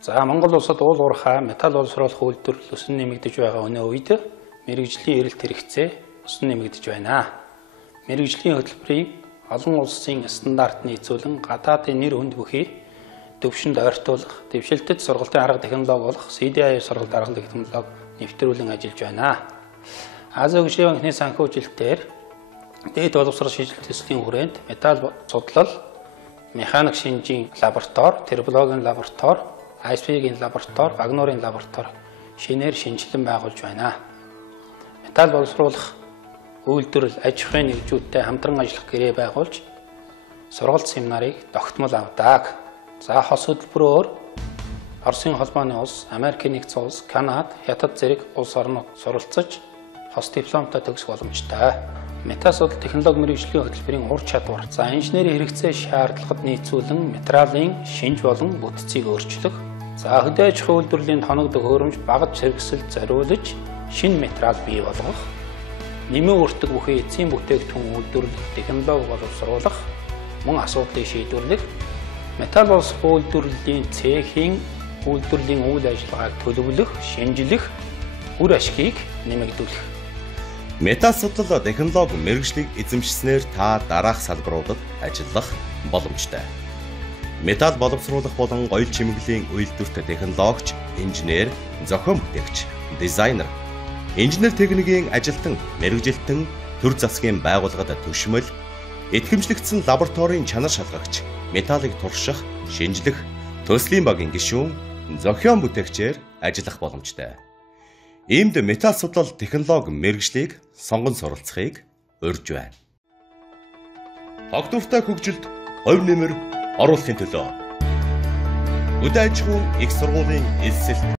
За Монгол улсад уул уурхай металл боловсруулах үйлдвэрлэл өсөн нэмэгдэж байгаа өнөө үед мэрэгжлийн эрэлт хэрэгцээ өсөн нэмэгдэж байна. Мэрэгжлийн хөтөлбөрийг олон улсын стандарт нийцүүлэн гадаадын нэр хүнд бүхий төвшөнд ойртуулах, дэвшилтэд сургалтын арга технологи болох CDI сургалт арга технологи нэвтрүүлэн ажиллаж байна. Азийн хөгжлийн банкны санхүүжилтээр дээд боловсрол шийдвэрлэх төслийн хүрээнд металл судлал, механик шинжийн лаборатори, тербологийн лаборатори, ISP-ийн лаборатори, Агнуурын лаборатори шинээр шинжилэн байгуулж байна. Металл боловсруулах үйлдвэрлэл аж ахуйн нэгжүүдтэй хамтран ажиллах гэрээ байгуулж сургалт семинарыг тогтмол авдаг. За хос хөтөлбөрөөр Оросын холбооны улс, Америкийн нэгдсэн улс, Канада, Хятад зэрэг улс орнууд суралцаж хос дипломтой төгсөх боломжтой. Металл судлал технологи мэргэжлийн хөтөлбөрийн ур чадвар, за инженерийн хэрэгцээ шаардлагад нийцүүлэн материалын шинж болон бүтцийг өөрчлөх, за хөдөө аж ахуйн үйлдвэрлэлийн тоног төхөөрөмж багаж хэрэгсэлд зориулж шинэ материал бий болгох, нэмэн өртөг бүхий эцсийн бүтээгдэхүүн үйлдвэрлэх технологи боловсруулах, мөн асуудлыг шийдвэрлэх, металл боловсруулах үйлдвэрлэлийн цехийн үйлдвэрлэлийн үйл ажиллагааг төлөвлөх, шинжлэх, үр ашгийг нэмэгдүүлэх. Металл судлал технологи мэргэжлийг эзэмшснээр та дараах салбаруудад ажиллах боломжтой. Металл боловсруулах болон гоёл чимэглэлийн үйлдвэрт технологич, инженер, зохион бүтээгч, дизайнер, инженер техникийн ажилтан, мэргэжилтэн, төр засгийн байгууллагад төшмөл, итгэмжлэгдсэн лабораторийн чанар шалгагч, металлыг турших, шинжлэх, төслийн багийн гишүүн, зохион бүтээгчээр ажиллах боломжтой. Иймд металл судлал технологи мэргэжлийг сонгон суралцахыг урьж байна. Тогтвортой хөгжилд хувь нэмэр оруулахын төлөө Хөдөө аж ахуйн их сургуулийн элсэлт